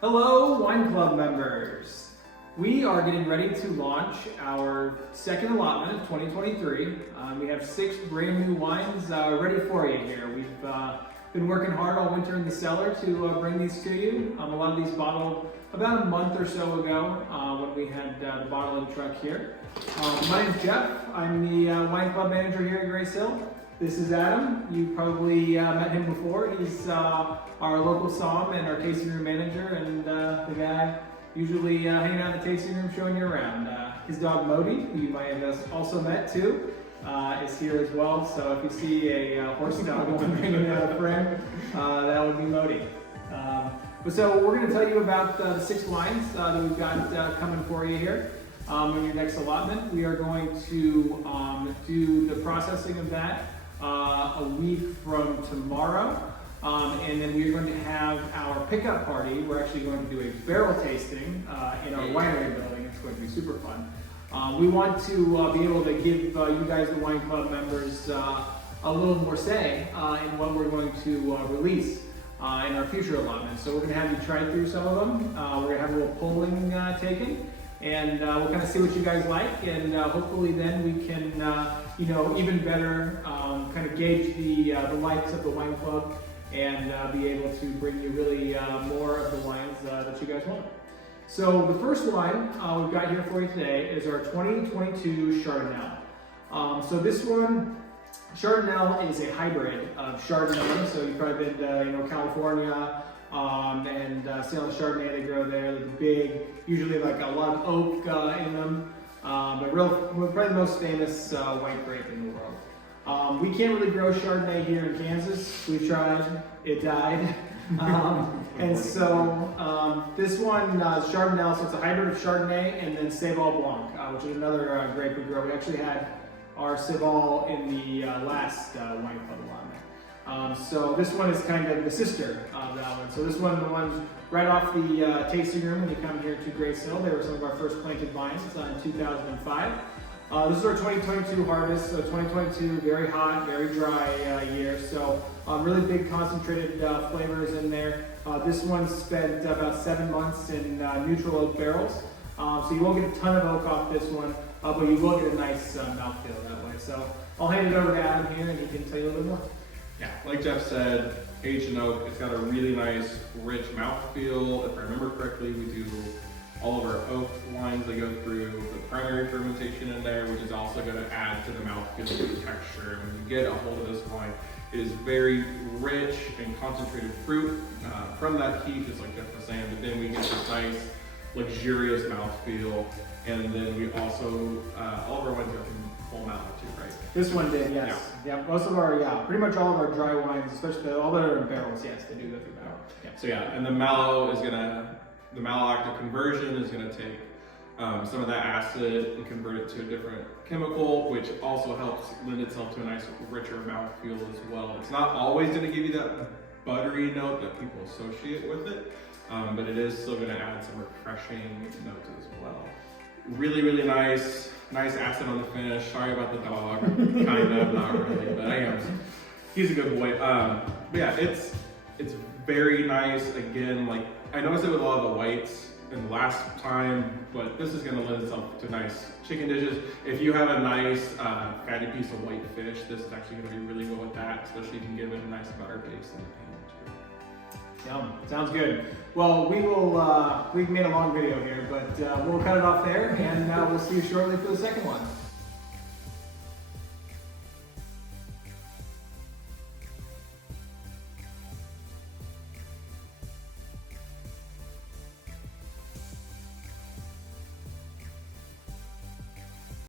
Hello, Wine Club members. We are getting ready to launch our second allotment of 2023. We have 6 brand new wines ready for you here. We've been working hard all winter in the cellar to bring these to you. A lot of these bottled about a month or so ago when we had the bottling truck here. My name's Jeff. I'm the Wine Club manager here at Grace Hill. This is Adam. You probably met him before. He's our local somm and our tasting room manager, and the guy usually hanging out in the tasting room showing you around. His dog Modi, who you might have also met too, is here as well. So if you see a horse dog wandering in a friend, that would be Modi. So we're going to tell you about the 6 wines that we've got coming for you here. In your next allotment, we are going to do the processing of that a week from tomorrow, and then we're going to have our pickup party. We're actually going to do a barrel tasting in our winery building. It's going to be super fun. We want to be able to give you guys, the Wine Club members, a little more say in what we're going to release in our future allotments. So we're going to have you try through some of them. We're going to have a little polling taken. And we'll kind of see what you guys like, and hopefully then we can, even better kind of gauge the likes of the Wine Club and be able to bring you really more of the wines that you guys want. So the first wine we've got here for you today is our 2022 Chardonel. So this one, Chardonel is a hybrid of Chardonnay. So you've probably been to California. And Salem Chardonnay they grow there. They're big, usually like a lot of oak in them. But probably the most famous white grape in the world. We can't really grow Chardonnay here in Kansas. We've tried, it died. And so this one is Chardonnel, so it's a hybrid of Chardonnay and then Seyval Blanc, which is another grape we grow. We actually had our Seyval in the last Wine Club allotment. So this one is kind of the sister of that one. So this one, the ones right off the tasting room when you come here to Grace Hill. They were some of our first planted vines in 2005. This is our 2022 harvest. So 2022, very hot, very dry year. So really big concentrated flavors in there. This one spent about 7 months in neutral oak barrels. So you won't get a ton of oak off this one, but you will get a nice mouthfeel that way. So I'll hand it over to Adam here and he can tell you a little bit more. Yeah, like Jeff said, aged in oak, it's got a really nice, rich mouthfeel. If I remember correctly, we do all of our oak wines, they go through the primary fermentation in there, which is also going to add to the mouthfeel and the texture. When you get a hold of this wine, it is very rich and concentrated fruit from that heat, just like Jeff was saying, but then we get this nice, luxurious mouthfeel. And then we also, all of our wines go through full mouth too, right? This one did, yes. Yeah, most of our, pretty much all of our dry wines, especially all that are in barrels, yes, they do go through barrel. Yeah. So yeah, and the malolactic conversion is gonna take some of that acid and convert it to a different chemical, which also helps lend itself to a nice, richer mouthfeel as well. It's not always gonna give you that buttery note that people associate with it, but it is still gonna add some refreshing notes as well. Really, really nice acid on the finish. Sorry about the dog, kind of, not really, but I am. He's a good boy. But yeah, it's very nice. Again, like I noticed it with a lot of the whites in the last time, but this is going to lend itself to nice chicken dishes. If you have a nice fatty piece of white fish, this is actually going to be really good with that, especially if you can give it a nice butter taste in the pan too. Yum, sounds good. Well, we've made a long video here, but we'll cut it off there and we'll see you shortly for the second one.